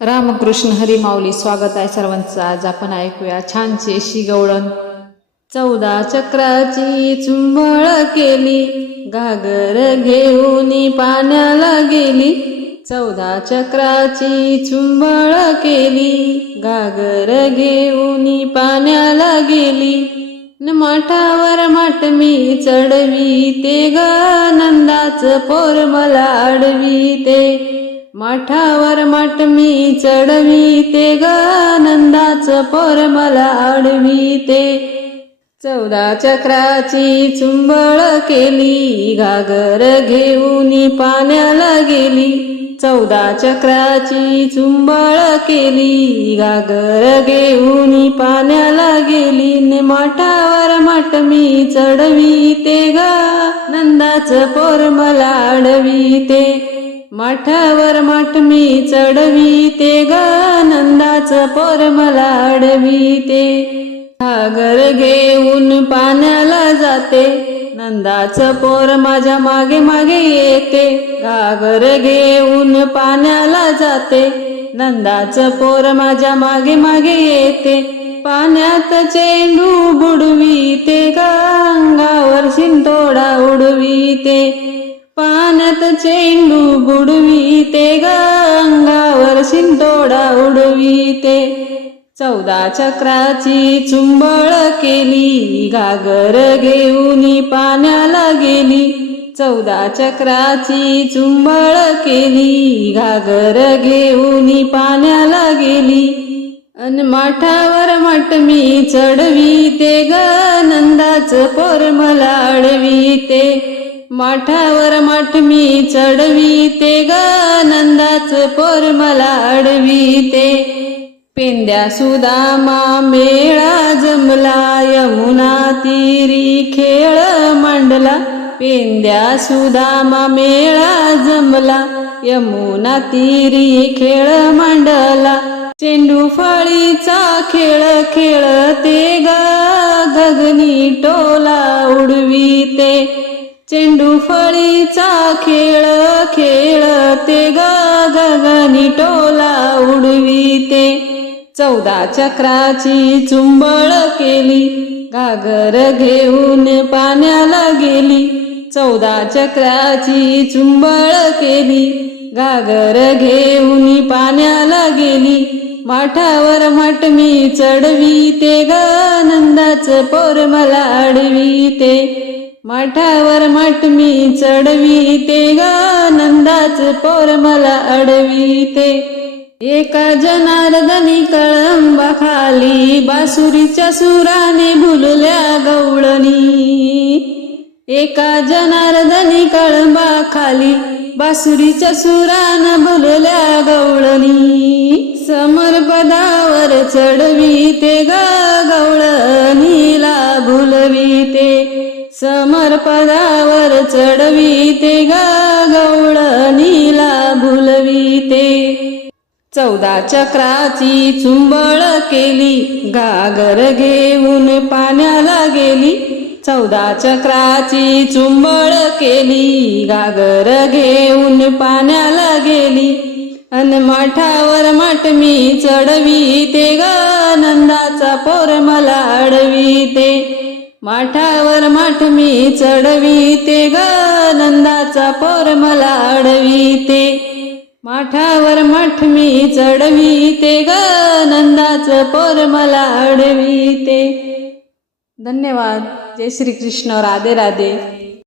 रामकृष्ण हरी माऊली स्वागत आहे सर्वांचं. आज आपण ऐकूया छानशी शिगवळण चौदा चक्राची चुंबळ केली घागर घेऊन पाण्याला गेली. चौदा चक्राची चुंबळ केली घागर घेऊन पाण्याला गेली. न मठावर माठ मी चढवी ते ग नंदाच पोर मला अडवी ते. मठावर मठ मी चढवी ते ग पोर मला आडवी ते चौदा चक्राची चुंबळ केली घागर घेऊन पाण्याला गेली. चौदा चक्राची चुंबळ केली घागर घेऊन पाण्याला गेली. ने माठावर माठ मी चढवी ते ग नंदाच पोर मला अडवी ते मठावर माठ मी चढवी ते गानंदाच पोर मला अडवी ते. घागर घेऊन पाण्याला जाते नंदाच पोर माझ्या मागे मागे येते. घागर घेऊन पाण्याला जाते नंदाच पोर माझ्या मागे मागे येते. पाण्यात चेंडू बुडवी ते अंगावर शिंतोडा उडवी ते. पाण्यात चेंडू बुडवीते ते अंगावर शिंतोडा उडवी ते चौदा चक्राची चुंबळ केली घागर घेऊन पाण्याला गेली. चौदा चक्राची चुंबळ केली घागर घेऊन पाण्याला गेली. अन माठावर मट मी चढवी ते ग नंदाच पोर मला माठावर माठ मी चढवी ते ग नंदाच पोर मला अडवी ते पेंद्या सुदामा मेळा जमला यमुना तीरी खेळ मांडला. पेंद्या सुदामा मेळा जमला यमुना तीरी खेळ मांडला. चेंडू फळीचा खेळ खेळते ग गगनी टोला उडवी ते चेंडू फळीचा खेळ खेळते ग गगनी टोला उडविते. चौदा चक्राची चुंबळ केली घागर घेऊन पाण्याला गेली. चौदा चक्राची चुंबळ केली घागर घेऊन पाण्याला गेली. माठावर मठ मी चढवी ते ग पोर मला अडवी ते मठावर मठ मी चढवी ते ग नंदाच पोर मला अडवी ते. एका जनार्दनी कळंबा खाली बासुरीच्या सुराने भुलल्या गवळणी एका जनार्दनी कळंबा खाली बासुरीच्या सुरान भुलल्या गवळणी समर पदावर चढवी ते ग गवळणीला भुलवी ते. समर्पदावर चढवी ते ग भुलवी ते चौदा चक्राची चुंबळ केली घागर घेऊन पाण्याला गेली. चौदा चक्राची चुंबळ केली घागर घेऊन पाण्याला गेली. अन माठावर माठ मी चढवी ते ग नंदाचा पोर मला अडवी ते माठावर माठ मी चढवीते ग नंदाचा पोर मला अडवी ते माठावर माठ मी चढवी ते ग नंदाचं पोर मला अडवीते. धन्यवाद. जय श्री कृष्ण राधे राधे.